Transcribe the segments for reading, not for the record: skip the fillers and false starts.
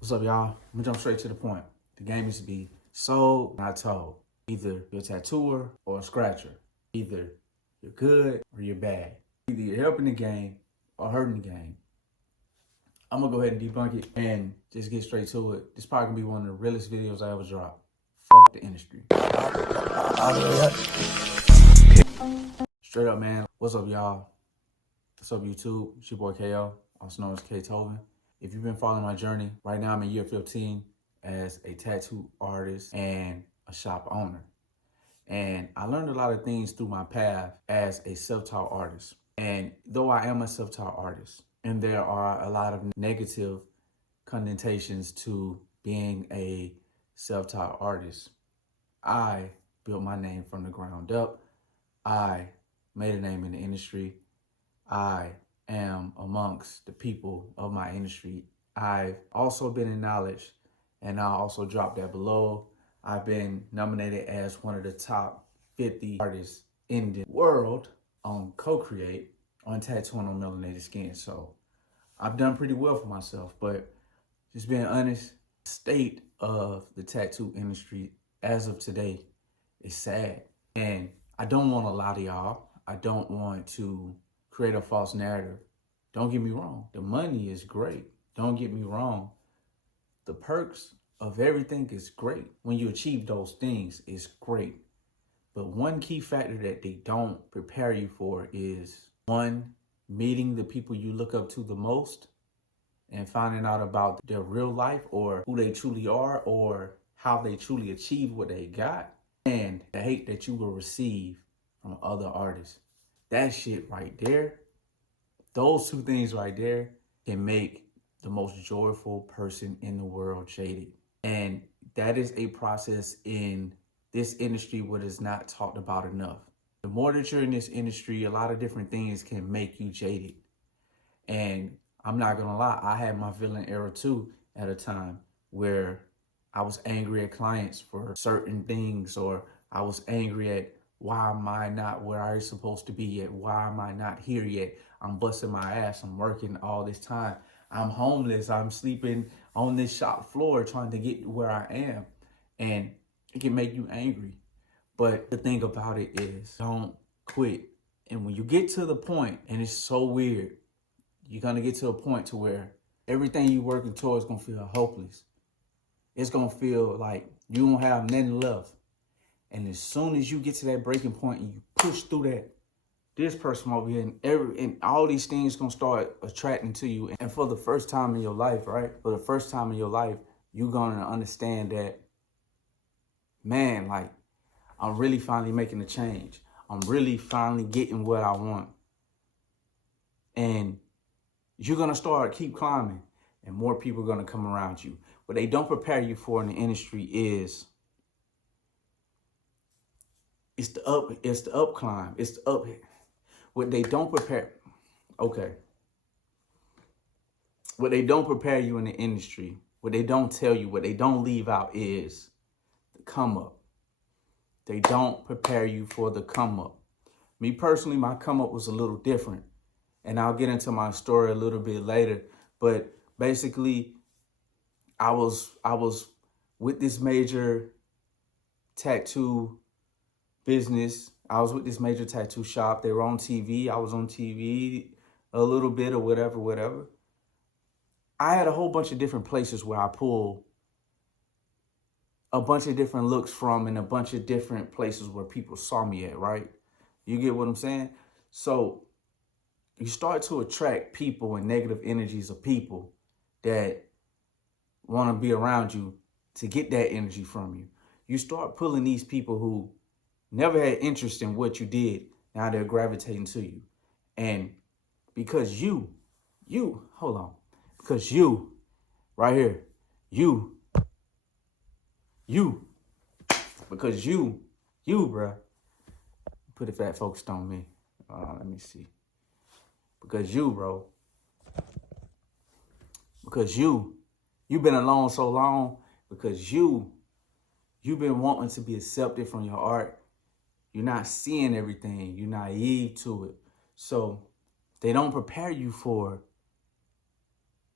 What's up, y'all? I'm gonna jump straight to the point. The game is to be sold, not told. Either you're a tattooer or a scratcher. Either you're good or you're bad. Either you're helping the game or hurting the game. I'm gonna go ahead and debunk it and just get straight to it. This probably gonna be one of the realest videos I ever dropped. Fuck the industry. Straight up, man. What's up, y'all? What's up, YouTube? It's your boy KO, also known as Kaytovenn. If you've been following my journey, right now I'm in year 15 as a tattoo artist and a shop owner. And I learned a lot of things through my path as a self-taught artist. And though I am a self-taught artist, and there are a lot of negative connotations to being a self-taught artist, I built my name from the ground up. I made a name in the industry. I am amongst the people of my industry. I've also been acknowledged, and I'll also drop that below. I've been nominated as one of the top 50 artists in the world on Co-Create on tattooing on melanated skin. So I've done pretty well for myself, but just being honest, the state of the tattoo industry as of today is sad. And I don't want to lie to y'all. I don't want to create a false narrative. Don't get me wrong. The money is great. Don't get me wrong. The perks of everything is great. When you achieve those things, it's great. But one key factor that they don't prepare you for is, one, meeting the people you look up to the most and finding out about their real life or who they truly are or how they truly achieve what they got, and the hate that you will receive from other artists. That shit right there, those two things right there can make the most joyful person in the world jaded. And that is a process in this industry what is not talked about enough. The more that you're in this industry, a lot of different things can make you jaded. And I'm not gonna lie, I had my villain era too at a time where I was angry at clients for certain things, or I was angry at why am I not where I'm supposed to be yet? Why am I not here yet? I'm busting my ass. I'm working all this time. I'm homeless. I'm sleeping on this shop floor trying to get where I am. And it can make you angry. But the thing about it is, don't quit. And when you get to the point, and it's so weird, you're gonna get to a point to where everything you're working towards is gonna feel hopeless. It's gonna feel like you don't have nothing left. And as soon as you get to that breaking point and you push through that, this person over here and all these things gonna start attracting to you. And for the first time in your life, right? For the first time in your life, you're gonna understand that, man, like, I'm really finally making a change. I'm really finally getting what I want. And you're gonna start keep climbing and more people are gonna come around you. What they don't prepare you for in the industry is it's the up climb, it's the up. What they don't prepare, okay. What they don't prepare you in the industry, what they don't tell you, what they don't leave out is the come up. They don't prepare you for the come up. Me personally, my come up was a little different. And I'll get into my story a little bit later. But basically, I was with this major tattoo business. I was with this major tattoo shop. They were on TV. I was on TV a little bit or whatever. I had a whole bunch of different places where I pulled a bunch of different looks from and a bunch of different places where people saw me at, right? You get what I'm saying? So you start to attract people and negative energies of people that want to be around you to get that energy from you. You start pulling these people who never had interest in what you did. Now they're gravitating to you. And because you, hold on. Because you, right here, because you, bruh. Put it fat focused on me. Let me see. Because you, bro. Because you've been alone so long. Because you've been wanting to be accepted from your art. You're not seeing everything. You're naive to it. So they don't prepare you for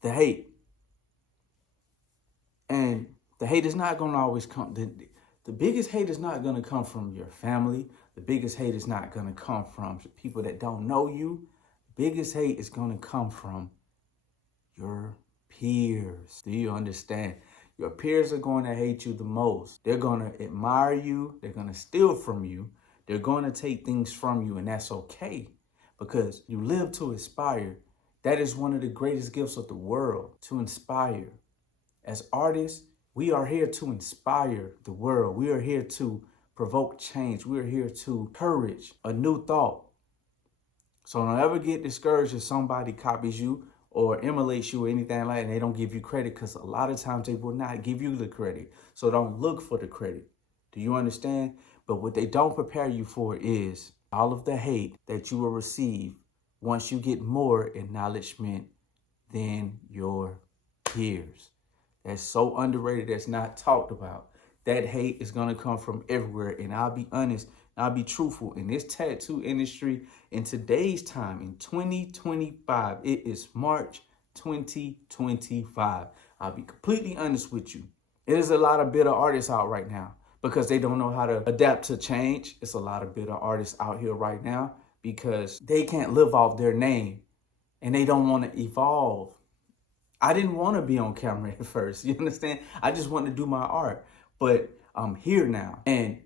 the hate. The hate is not going to always come. The biggest hate is not going to come from your family. The biggest hate is not going to come from people that don't know you. The biggest hate is going to come from your peers. Do you understand? Your peers are going to hate you the most. They're going to admire you. They're going to steal from you. They're going to take things from you, and that's okay because you live to inspire. That is one of the greatest gifts of the world, to inspire. As artists, we are here to inspire the world. We are here to provoke change. We are here to encourage a new thought. So don't ever get discouraged if somebody copies you or emulates you or anything like that, and they don't give you credit, because a lot of times they will not give you the credit. So don't look for the credit. Do you understand? But what they don't prepare you for is all of the hate that you will receive once you get more acknowledgement than your peers. That's so underrated, that's not talked about. That hate is going to come from everywhere. And I'll be honest, I'll be truthful. In this tattoo industry, in today's time, in 2025, it is March 2025. I'll be completely honest with you. There's a lot of bitter artists out right now because they don't know how to adapt to change. It's a lot of bitter artists out here right now because they can't live off their name and they don't want to evolve. I didn't want to be on camera at first, you understand? I just wanted to do my art, but I'm here now. And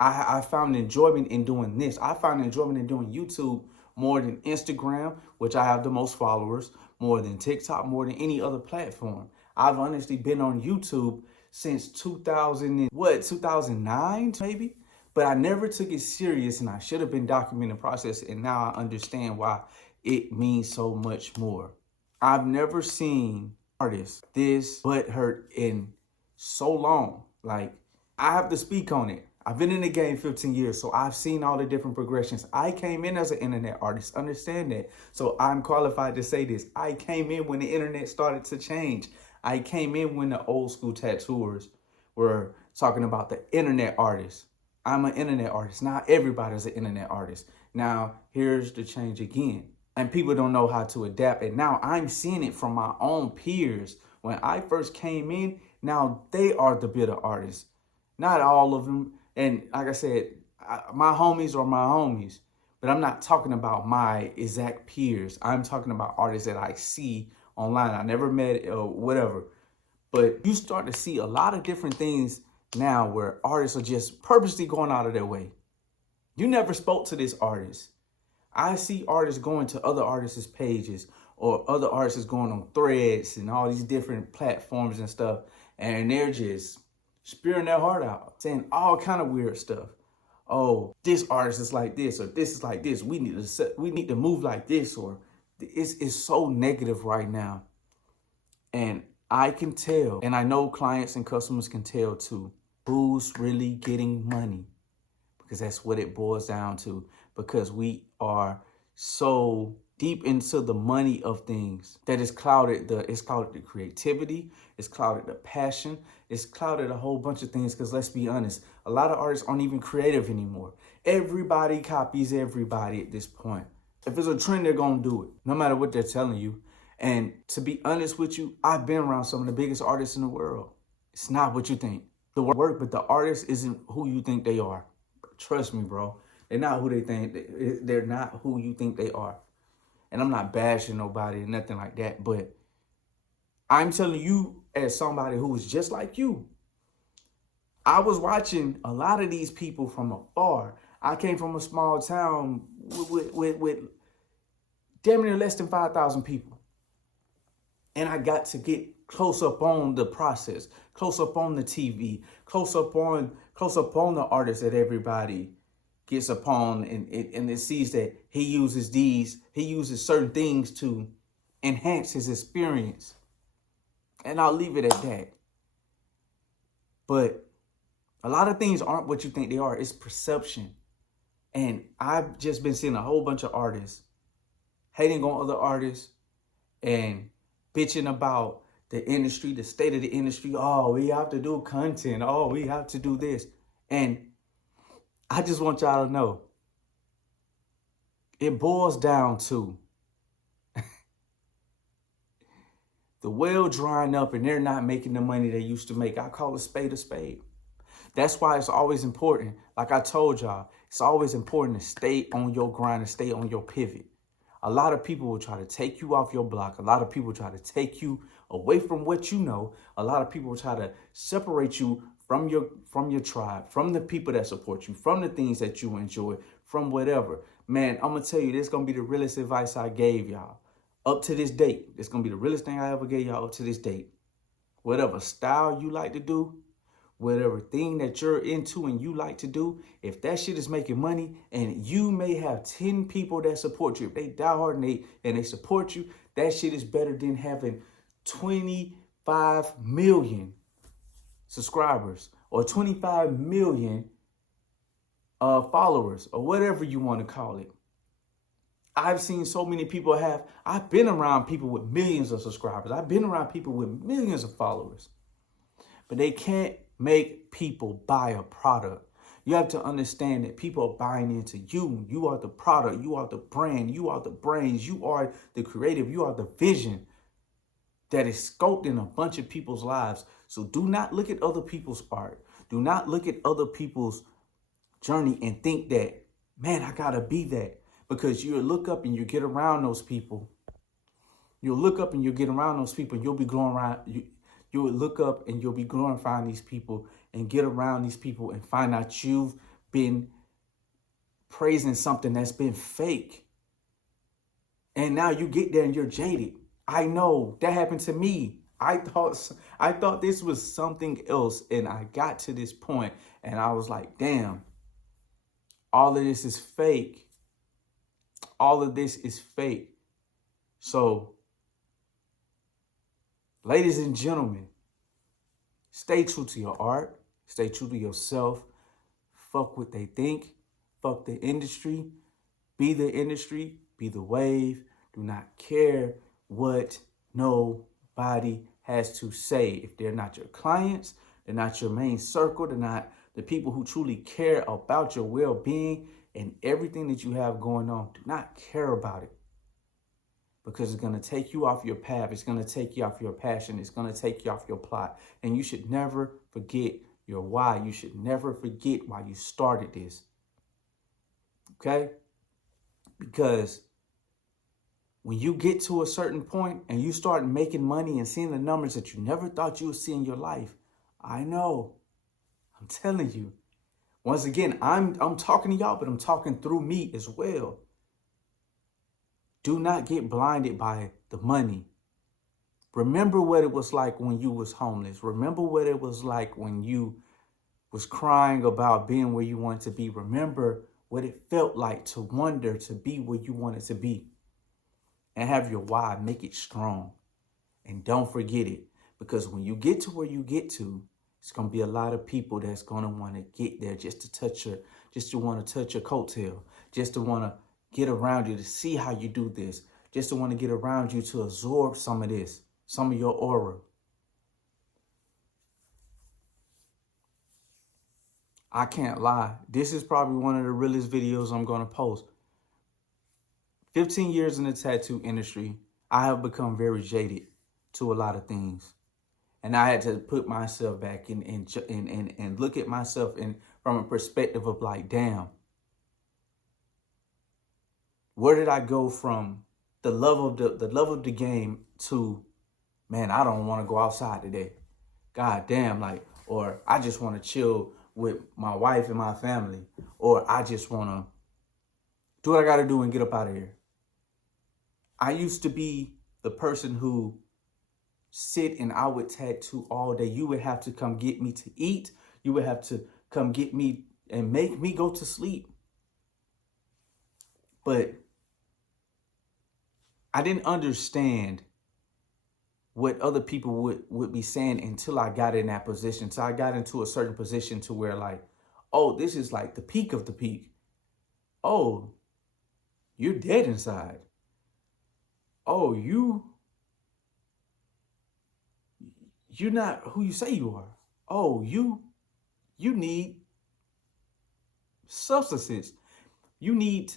I found enjoyment in doing this. I found enjoyment in doing YouTube more than Instagram, which I have the most followers, more than TikTok, more than any other platform. I've honestly been on YouTube since 2009 maybe, but I never took it serious, and I should have been documenting the process, and now I understand why it means so much more. I've never seen artists this butthurt in so long. Like, I have to speak on it. I've been in the game 15 years, so I've seen all the different progressions. I came in as an internet artist, understand that. So I'm qualified to say this. I came in when the internet started to change. I came in when the old school tattooers were talking about the internet artist. I'm an internet artist. Not everybody's an internet artist. Now, here's the change again. And people don't know how to adapt. And now I'm seeing it from my own peers. When I first came in, now they are the bitter artists. Not all of them. And like I said, my homies are my homies. But I'm not talking about my exact peers. I'm talking about artists that I see online. I never met or whatever. But you start to see a lot of different things now where artists are just purposely going out of their way. You never spoke to this artist. I see artists going to other artists' pages or other artists going on Threads and all these different platforms and stuff, and they're just spewing their heart out, saying all kind of weird stuff. Oh, this artist is like this, or this is like this. We need to move like this, or it's so negative right now. And I can tell, and I know clients and customers can tell too, who's really getting money, because that's what it boils down to. Because we are so deep into the money of things that it's clouded the creativity, it's clouded the passion, it's clouded a whole bunch of things. Because let's be honest, a lot of artists aren't even creative anymore. Everybody copies everybody at this point. If it's a trend, they're gonna do it, no matter what they're telling you. And to be honest with you, I've been around some of the biggest artists in the world. It's not what you think. The work, but the artist isn't who you think they are. Trust me, bro. They're not who they think. They're not who you think they are. And I'm not bashing nobody or nothing like that, but I'm telling you, as somebody who is just like you, I was watching a lot of these people from afar. I came from a small town with damn near less than 5,000 people. And I got to get close up on the process, close up on the TV, close up on the artists that everybody gets upon, and it sees that he uses certain things to enhance his experience. And I'll leave it at that. But a lot of things aren't what you think they are. It's perception. And I've just been seeing a whole bunch of artists hating on other artists and bitching about the industry, the state of the industry. Oh, we have to do content. Oh, we have to do this. And I just want y'all to know, it boils down to The well drying up and they're not making the money they used to make. I call a spade a spade. That's why it's always important. Like I told y'all, it's always important to stay on your grind and stay on your pivot. A lot of people will try to take you off your block. A lot of people try to take you away from what you know. A lot of people will try to separate you from your tribe, from the people that support you, from the things that you enjoy, from whatever. Man, I'm gonna tell you, this is gonna be the realest advice I gave y'all up to this date. It's gonna be the realest thing I ever gave y'all up to this date. Whatever style you like to do, whatever thing that you're into and you like to do, if that shit is making money and you may have 10 people that support you, if they die hard and they support you, that shit is better than having 25 million subscribers or 25 million followers or whatever you want to call it. I've seen so many people I've been around people with millions of subscribers. I've been around people with millions of followers, but they can't make people buy a product. You have to understand that people are buying into you. You are the product. You are the brand. You are the brains. You are the creative. You are the vision that is scoped in a bunch of people's lives. So do not look at other people's art. Do not look at other people's journey and think that, man, I gotta be that. Because you'll look up and you get around those people. You'll look up and you'll get around those people. You'll be going around. You will look up and you'll be glorifying these people and get around these people and find out you've been praising something that's been fake. And now you get there and you're jaded. I know that happened to me. I thought this was something else, and I got to this point and I was like, damn, all of this is fake. All of this is fake. So, ladies and gentlemen, stay true to your art. Stay true to yourself. Fuck what they think. Fuck the industry. Be the industry. Be the wave. Do not care what nobody has to say. If they're not your clients, they're not your main circle, they're not the people who truly care about your well-being and everything that you have going on, do not care about it. Because it's going to take you off your path. It's going to take you off your passion. It's going to take you off your plot. And you should never forget your why. You should never forget why you started this. Okay? Because when you get to a certain point and you start making money and seeing the numbers that you never thought you would see in your life, I know. I'm telling you. Once again, I'm talking to y'all, but I'm talking through me as well. Do not get blinded by the money. Remember what it was like when you was homeless. Remember what it was like when you was crying about being where you wanted to be. Remember what it felt like to wonder to be where you wanted to be. And have your why, make it strong. And don't forget it. Because when you get to where you get to, it's going to be a lot of people that's going to want to get there just to want to touch your coattail, just to want to get around you to see how you do this, just to want to get around you to absorb some of this, some of your aura. I can't lie. This is probably one of the realest videos I'm going to post. 15 years in the tattoo industry, I have become very jaded to a lot of things. And I had to put myself back and look at myself from a perspective of like, damn, where did I go from the love of the game to, man, I don't want to go outside today. God damn, like, or I just want to chill with my wife and my family, or I just want to do what I got to do and get up out of here. I used to be the person who sit and I would tattoo all day. You would have to come get me to eat. You would have to come get me and make me go to sleep. But I didn't understand what other people would be saying until I got in that position. So I got into a certain position to where like, oh, this is like the peak of the peak. Oh, you're dead inside. Oh, you're not who you say you are. Oh, you need substances. You need,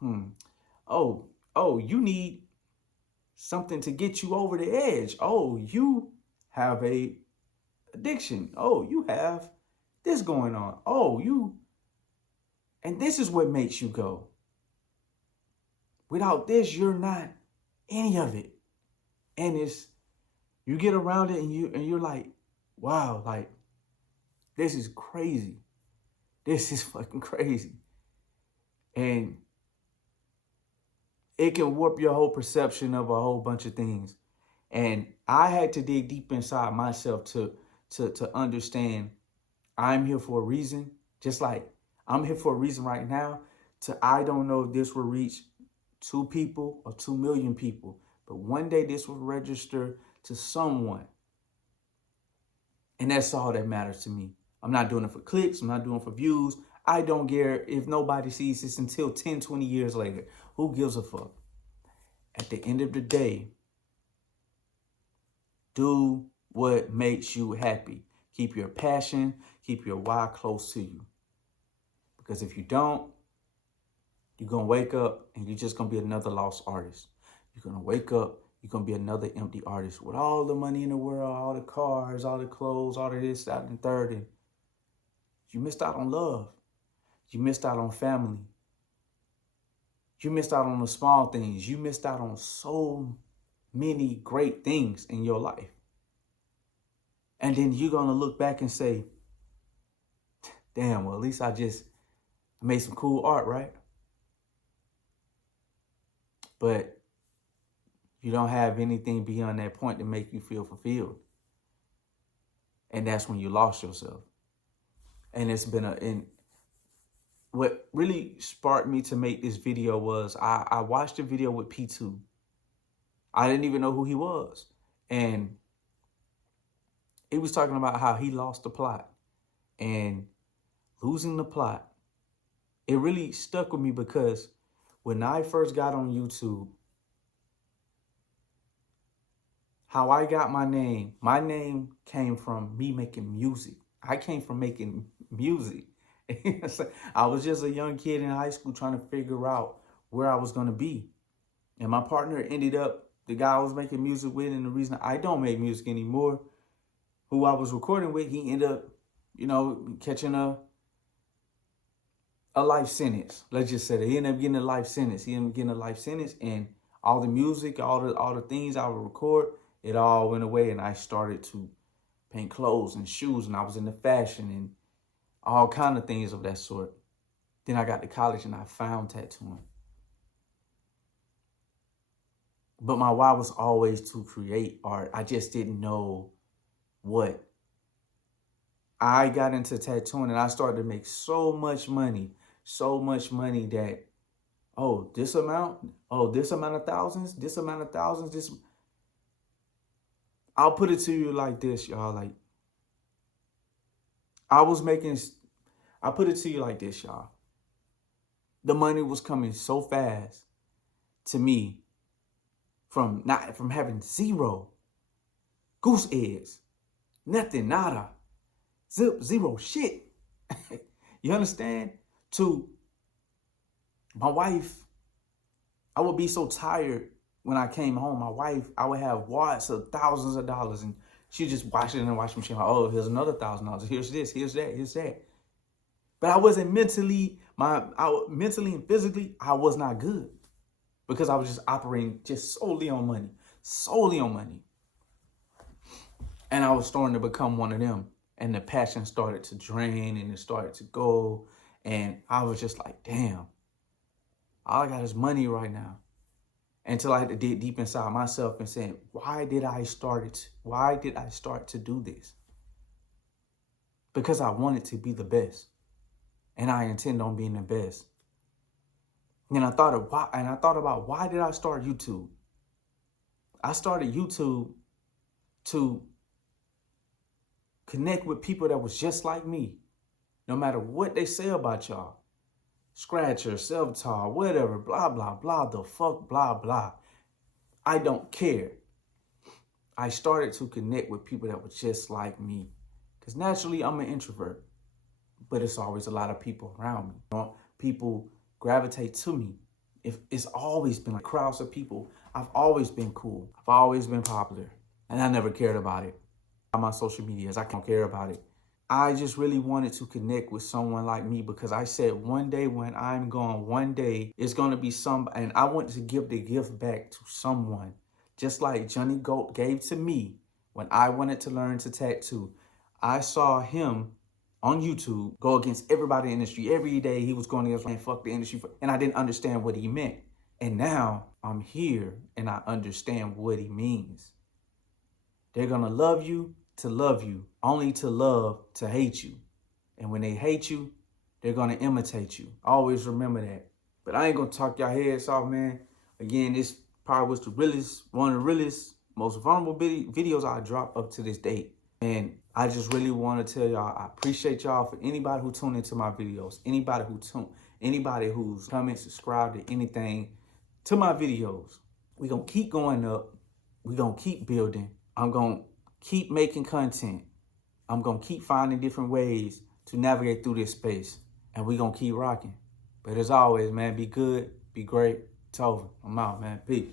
you need something to get you over the edge. Oh, you have a addiction. Oh, you have this going on. Oh, and this is what makes you go. Without this, you're not any of it. And you get around it and you're like, wow, like this is crazy. This is fucking crazy. And it can warp your whole perception of a whole bunch of things. And I had to dig deep inside myself to understand I'm here for a reason. Just like I'm here for a reason right now. I don't know if this will reach 2 people or 2 million people, but one day this will register to someone. And that's all that matters to me. I'm not doing it for clicks. I'm not doing it for views. I don't care if nobody sees this until 10, 20 years later. Who gives a fuck? At the end of the day, do what makes you happy. Keep your passion, keep your why close to you. Because if you don't, you're going to wake up and you're just going to be another lost artist. You're going to wake up, you're going to be another empty artist with all the money in the world, all the cars, all the clothes, all of this, that, and third. And you missed out on love. You missed out on family. You missed out on the small things. You missed out on so many great things in your life. And then you're going to look back and say, damn, well, at least I made some cool art, right? But you don't have anything beyond that point to make you feel fulfilled. And that's when you lost yourself. And what really sparked me to make this video was I watched a video with P2. I didn't even know who he was. And he was talking about how he lost the plot. And losing the plot, it really stuck with me because when I first got on YouTube, how I got my name came from me making music. I came from making music. I was just a young kid in high school trying to figure out where I was going to be. And my partner ended up, the guy I was making music with, and the reason I don't make music anymore, who I was recording with, he ended up, catching a life sentence. Let's just say that he ended up getting a life sentence. And all the music, all the things I would record, it all went away. And I started to paint clothes and shoes, and I was into fashion and all kind of things of that sort. Then I got to college and I found tattooing. But my why was always to create art. I just didn't know what. I got into tattooing and I started to make so much money that, this amount of thousands, I'll put it to you like this, y'all. Like, I put it to you like this, y'all. The money was coming so fast to me from having zero goose eggs, nothing, nada, zero shit. You understand? To my wife, I would be so tired when I came home. My wife, I would have wads of thousands of dollars, and she'd just wash it in the washing machine. Like, oh, here's another $1,000. Here's this, here's that, here's that. But I wasn't mentally and physically, I was not good because I was just operating just solely on money. And I was starting to become one of them. And the passion started to drain and it started to go. And I was just like, damn, all I got is money right now. Until I had to dig deep inside myself and saying, why did I start to do this? Because I wanted to be the best. And I intend on being the best. And I thought about why did I start YouTube? I started YouTube to connect with people that was just like me. No matter what they say about y'all. Scratcher, self-taught, whatever, blah, blah, blah, the fuck, blah, blah. I don't care. I started to connect with people that were just like me. Because naturally, I'm an introvert. But it's always a lot of people around me. People gravitate to me. If it's always been like crowds of people. I've always been cool. I've always been popular. And I never cared about it. On my social medias, I don't care about it. I just really wanted to connect with someone like me because I said one day when I'm gone, one day it's going to be some, and I want to give the gift back to someone. Just like Johnny Goat gave to me when I wanted to learn to tattoo. I saw him on YouTube go against everybody in the industry. Every day he was going against, like, fuck the industry. And I didn't understand what he meant. And now I'm here and I understand what he means. They're going to love you, only to love to hate you. And when they hate you, they're going to imitate you. Always remember that. But I ain't going to talk y'all heads off, man. Again, this probably was the realest, one of the realest, most vulnerable videos I dropped up to this date. And I just really want to tell y'all, I appreciate y'all for anybody who tuned into my videos, anybody who's comment, subscribe to anything to my videos. We're going to keep going up. We're going to keep building. I'm going to keep making content. I'm going to keep finding different ways to navigate through this space. And we're going to keep rocking. But as always, man, be good, be great. Kaytovenn, I'm out, man. Peace.